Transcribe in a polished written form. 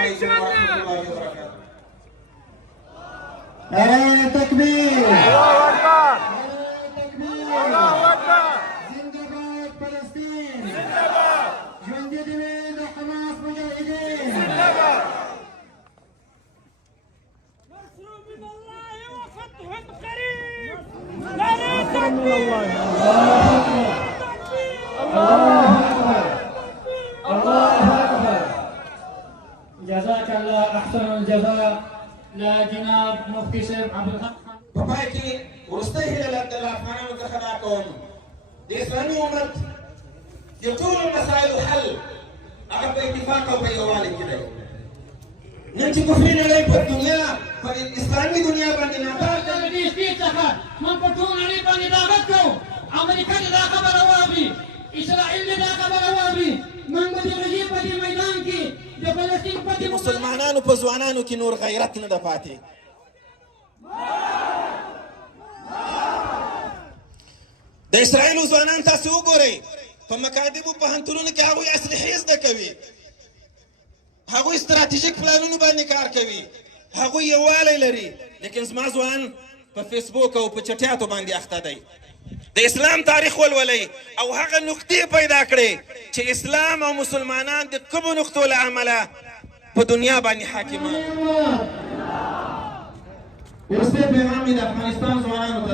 عليكم ورحمة الله وبركاته. نعرة تكبير. الله أكبر. تكبير. الله أكبر. زندباد فلسطين. زندباد. جندي دمين وحماس مجاهدين. زندباد. نصر من الله وفتح قريب. نعرة تكبير. جزاك الله أحسن الجزاء لجناب مفتي سيف عبد الحق. بابايكي ورستيه للعبد الله فانا وكخداكم دي إسلامي أمت يطول المسائل حل أعرف اتفاقا وبيوالي كده ننتي كفرين علي بالدنيا فالإسلامي دنيا بندنا هذا الذي استيقظ من فتون ريبا نداغتو أمريكا نداغ بروابي إسرائيل نداغ بروابي من بدي رجيب بدي ميدانكي دي فلسطين بدي مسلمانان وبزوانان كي نور غيرتنا دفاتي د اسرائیل ځوانان تاسو وګورئ په مکاتبو په هنتونو کې هغوی اصلحې زده کوي هغوی ستراتیژیک پلانونو باندې کار کوي هغوی یووالی لري لیکن زما ځوان په فیسبوک او په چټیاتو باندې اخته دی د اسلام تاریخ ولولئ او هغه نقطې پیدا کړئ چې اسلام او مسلمانان د کومو نقطو له امله په دنیا باندې حاکمان وروستی پیغام مې د افغانستان ځوانانو ته